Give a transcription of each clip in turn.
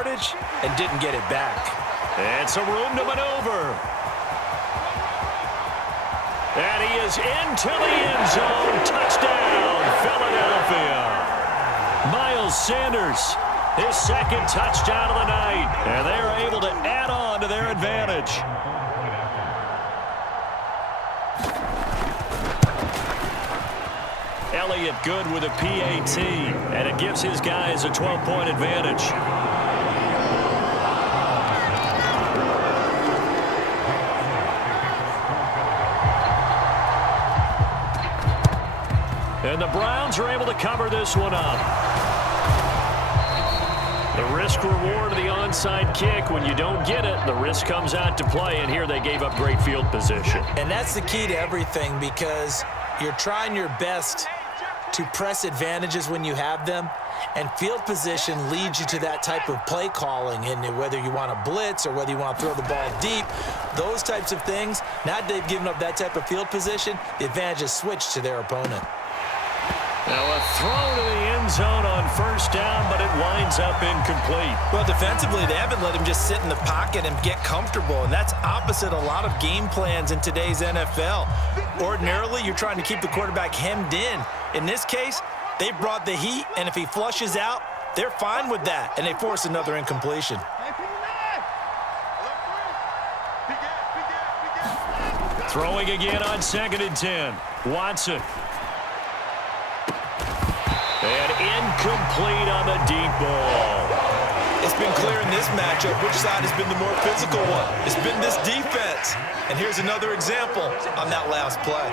yardage and didn't get it back. It's a room to maneuver. And he is into the end zone. Touchdown, Philadelphia. Miles Sanders, his second touchdown of the night. And they're able to add on to their advantage. Elliott good with a PAT. And it gives his guys a 12-point advantage. And the Browns are able to cover this one up. The risk-reward of the onside kick, when you don't get it, the risk comes out to play, and here they gave up great field position. And that's the key to everything, because you're trying your best to press advantages when you have them, and field position leads you to that type of play calling, and whether you want to blitz or whether you want to throw the ball deep, those types of things, now that they've given up that type of field position, the advantage is switched to their opponent. Now a throw to the end zone on first down, but it winds up incomplete. Well, defensively, they haven't let him just sit in the pocket and get comfortable, and that's opposite a lot of game plans in today's NFL. Ordinarily, you're trying to keep the quarterback hemmed in. In this case, they brought the heat, and if he flushes out, they're fine with that, and they force another incompletion. Throwing again on 2nd and 10. Watson. And incomplete on the deep ball. It's been clear in this matchup which side has been the more physical one. It's been this defense. And here's another example on that last play.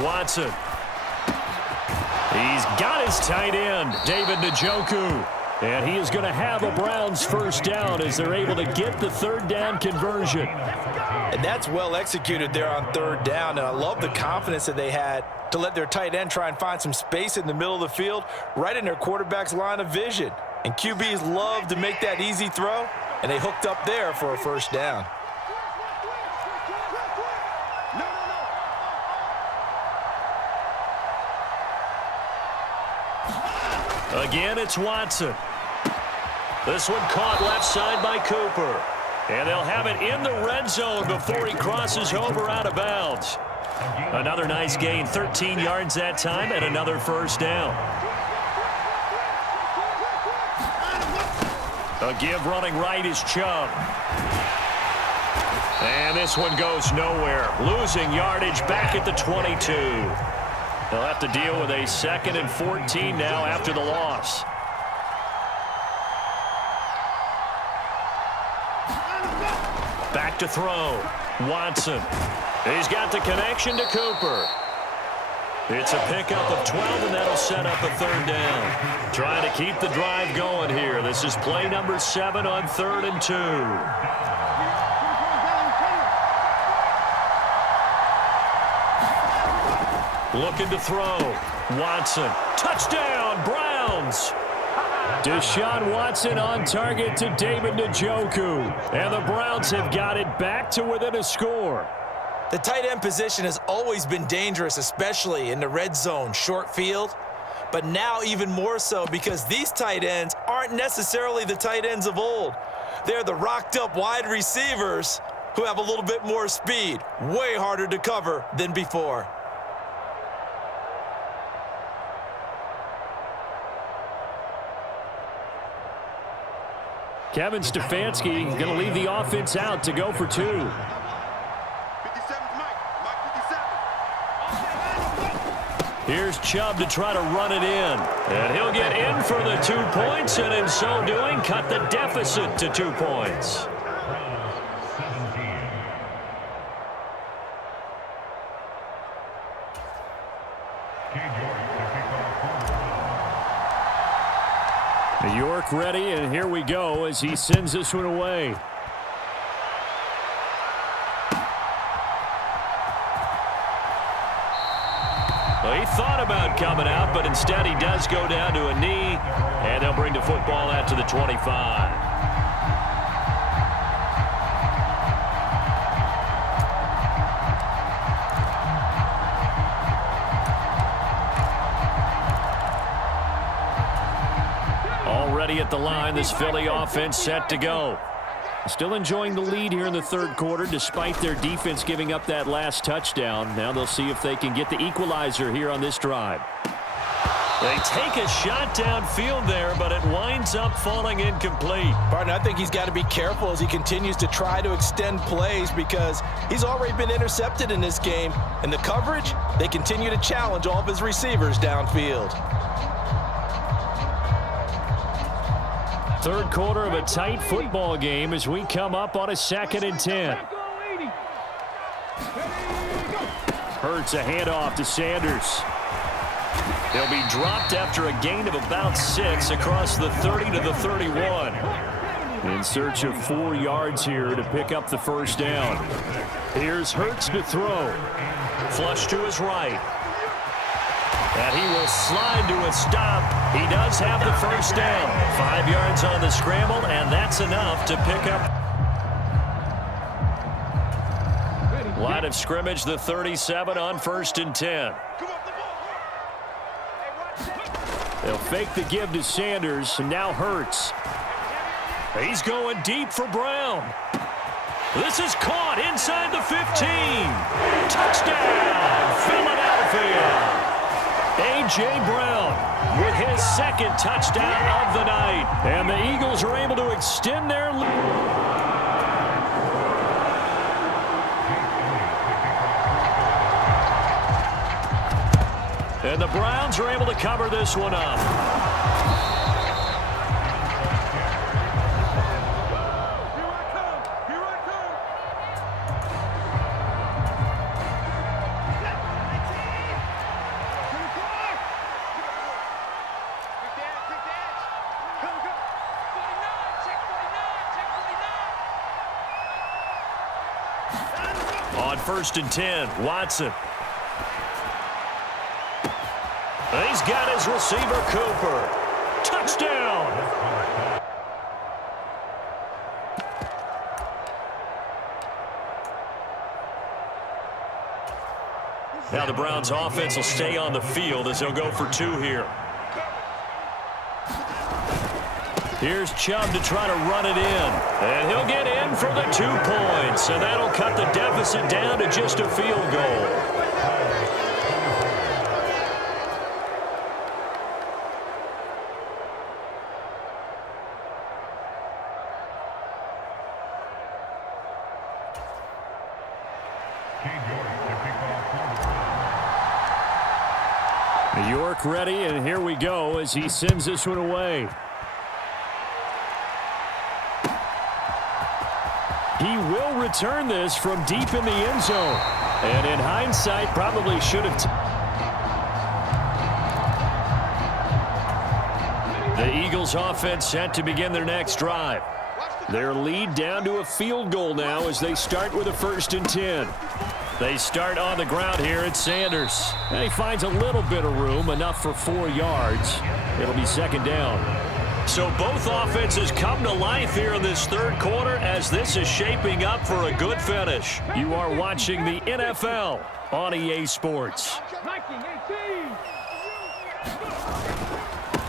Watson. He's got his tight end, David Njoku. And he is going to have a Browns first down as they're able to get the third down conversion. And that's well executed there on third down. And I love the confidence that they had to let their tight end try and find some space in the middle of the field, right in their quarterback's line of vision. And QBs love to make that easy throw, and they hooked up there for a first down. Again, it's Watson. This one caught left side by Cooper. And they'll have it in the red zone before he crosses over out of bounds. Another nice gain, 13 yards that time, and another first down. A give running right is Chubb. And this one goes nowhere. Losing yardage back at the 22. They'll have to deal with a 2nd and 14 now after the loss. Back to throw. Watson. He's got the connection to Cooper. It's a pickup of 12, and that'll set up a third down. Trying to keep the drive going here. This is play number 7 on 3rd and 2. Looking to throw. Watson. Touchdown, Browns. Deshaun Watson on target to David Njoku. And the Browns have got it back to within a score. The tight end position has always been dangerous, especially in the red zone, short field. But now even more so, because these tight ends aren't necessarily the tight ends of old. They're the rocked-up wide receivers who have a little bit more speed. Way harder to cover than before. Kevin Stefanski going to leave the offense out to go for 2. Here's Chubb to try to run it in. And he'll get in for the 2 points, and in so doing, cut the deficit to 2 points. York ready, and here we go as he sends this one away. Well, he thought about coming out, but instead he does go down to a knee, and they'll bring the football out to the 25. the line. This Philly offense set to go. Still enjoying the lead here in the third quarter despite their defense giving up that last touchdown. Now they'll see if they can get the equalizer here on this drive. They take a shot downfield there, but it winds up falling incomplete. Partner, I think he's got to be careful as he continues to try to extend plays because he's already been intercepted in this game. And the coverage, they continue to challenge all of his receivers downfield. Third quarter of a tight football game as we come up on a 2nd and 10. Hurts a handoff to Sanders. He'll be dropped after a gain of about 6 across the 30 to the 31. In search of 4 yards here to pick up the first down. Here's Hurts to throw. Flush to his right. And he will slide to a stop. He does have the first down. 5 yards on the scramble, and that's enough to pick up. Line of scrimmage, the 37 on 1st and 10. They'll fake the give to Sanders, and now Hurts. He's going deep for Brown. This is caught inside the 15. Touchdown, Philadelphia. A.J. Brown with his 2nd touchdown of the night. And the Eagles are able to extend their lead. And the Browns are able to cover this one up. On 1st and 10, Watson. He's got his receiver, Cooper. Touchdown! Now the Browns offense will stay on the field as they'll go for 2 here. Here's Chubb to try to run it in. And he'll get in for the 2 points. And that'll cut the deficit down to just a field goal. York ready, and here we go as he sends this one away. He will return this from deep in the end zone. And in hindsight, probably should have. The Eagles offense set to begin their next drive. Their lead down to a field goal now as they start with a 1st and 10. They start on the ground here at Sanders. And he finds a little bit of room, enough for 4 yards. It'll be 2nd down. So both offenses come to life here in this third quarter as this is shaping up for a good finish. You are watching the NFL on EA Sports.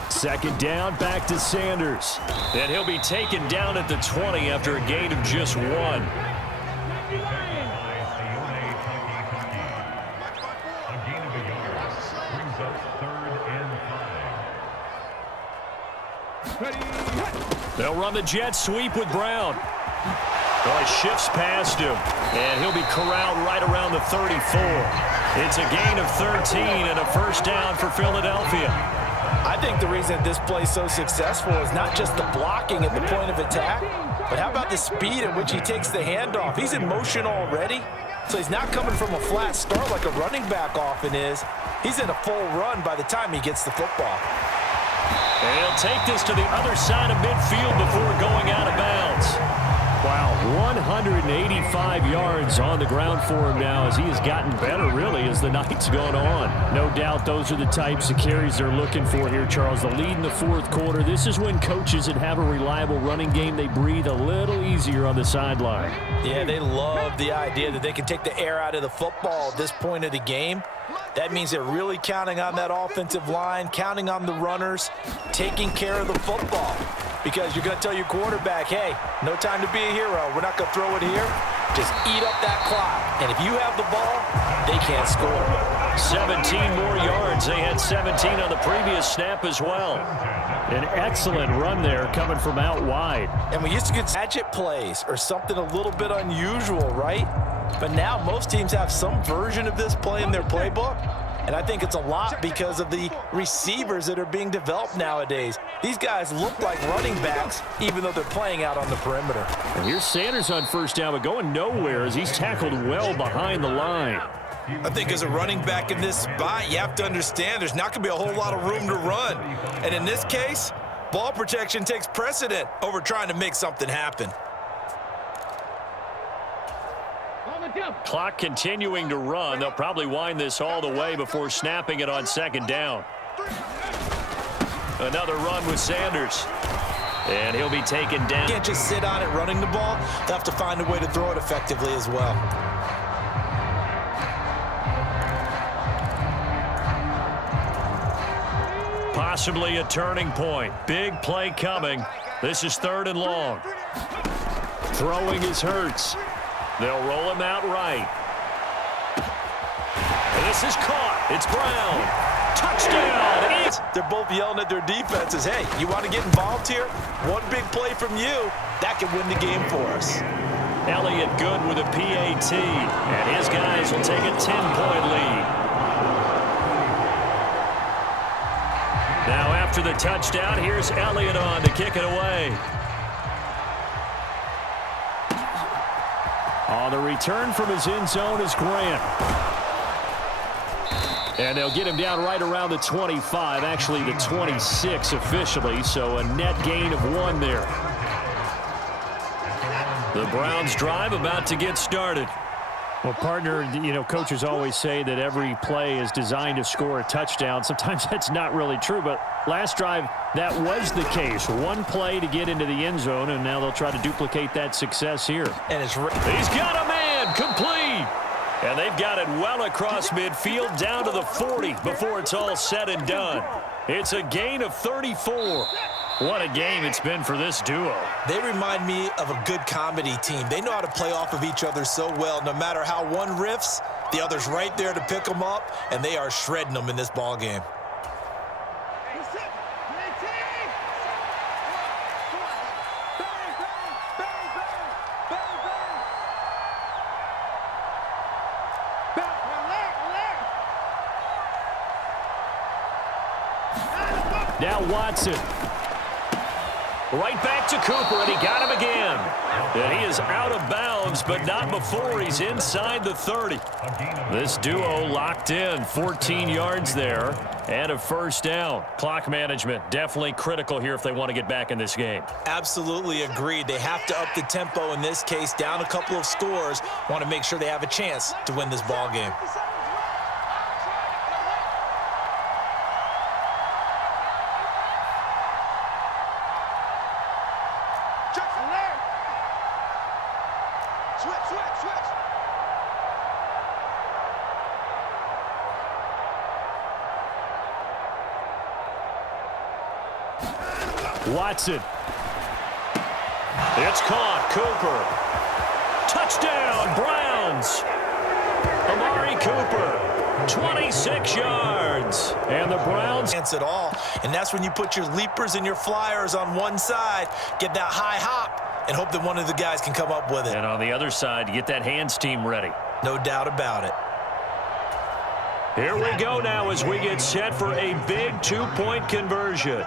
2nd down, back to Sanders. And he'll be taken down at the 20 after a gain of just 1. They'll run the jet sweep with Brown. Well, he shifts past him, and he'll be corralled right around the 34. It's a gain of 13 and a first down for Philadelphia. I think the reason this play is so successful is not just the blocking at the point of attack, but how about the speed at which he takes the handoff? He's in motion already, so he's not coming from a flat start like a running back often is. He's in a full run by the time he gets the football. And he'll take this to the other side of midfield before going out of bounds. Wow, 185 yards on the ground for him now as he has gotten better, really, as the night's gone on. No doubt those are the types of carries they're looking for here, Charles. The lead in the fourth quarter. This is when coaches that have a reliable running game, they breathe a little easier on the sideline. Yeah, they love the idea that they can take the air out of the football at this point of the game. That means they're really counting on that offensive line, counting on the runners, taking care of the football. Because you're going to tell your quarterback, hey, no time to be a hero. We're not going to throw it here. Just eat up that clock. And if you have the ball, they can't score. 17 more yards. They had 17 on the previous snap as well. An excellent run there coming from out wide. And we used to get gadget plays or something a little bit unusual, right? But now most teams have some version of this play in their playbook. And I think it's a lot because of the receivers that are being developed nowadays. These guys look like running backs, even though they're playing out on the perimeter. And here's Sanders on first down, but going nowhere as he's tackled well behind the line. I think as a running back in this spot, you have to understand there's not going to be a whole lot of room to run. And in this case, ball protection takes precedent over trying to make something happen. Clock continuing to run. They'll probably wind this all the way before snapping it on second down. Another run with Sanders. And he'll be taken down. You can't just sit on it running the ball. They'll have to find a way to throw it effectively as well. Possibly a turning point. Big play coming. This is 3rd and long. Throwing is Hurts. They'll roll him out right. And this is caught. It's Brown. Touchdown. They're both yelling at their defenses, hey, you want to get involved here? One big play from you, that could win the game for us. Elliott good with a PAT. And his guys will take a 10-point lead. Now after the touchdown, here's Elliott on to kick it away. On the return from his end zone is Grant. And they'll get him down right around the 25, actually the 26 officially, so a net gain of 1 there. The Browns drive about to get started. Well, partner, coaches always say that every play is designed to score a touchdown. Sometimes that's not really true, but last drive, that was the case. One play to get into the end zone, and now they'll try to duplicate that success here. And he's got a man complete. And they've got it well across midfield down to the 40 before it's all said and done. It's a gain of 34. What a game it's been for this duo. They remind me of a good comedy team. They know how to play off of each other so well. No matter how one riffs, the other's right there to pick them up, and they are shredding them in this ball game. Now Watson. Right back to Cooper, and he got him again. And he is out of bounds, but not before he's inside the 30. This duo locked in, 14 yards there, and a first down. Clock management definitely critical here if they want to get back in this game. Absolutely agreed. They have to up the tempo in this case, down a couple of scores. Want to make sure they have a chance to win this ball game. Watson. It's caught. Cooper. Touchdown, Browns. Amari Cooper, 26 yards. And the Browns. Chance at all. And that's when you put your leapers and your flyers on one side, get that high hop, and hope that one of the guys can come up with it. And on the other side, get that hands team ready. No doubt about it. Here we go now as we get set for a big two-point conversion.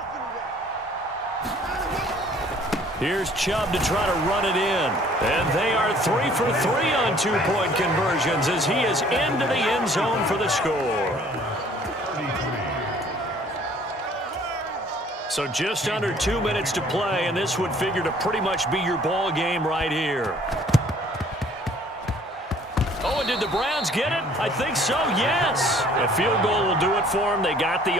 Here's Chubb to try to run it in. And they are 3 for 3 on two-point conversions as he is into the end zone for the score. So just under 2 minutes to play, and this would figure to pretty much be your ball game right here. Oh, and did the Browns get it? I think so, yes. A field goal will do it for them. They got the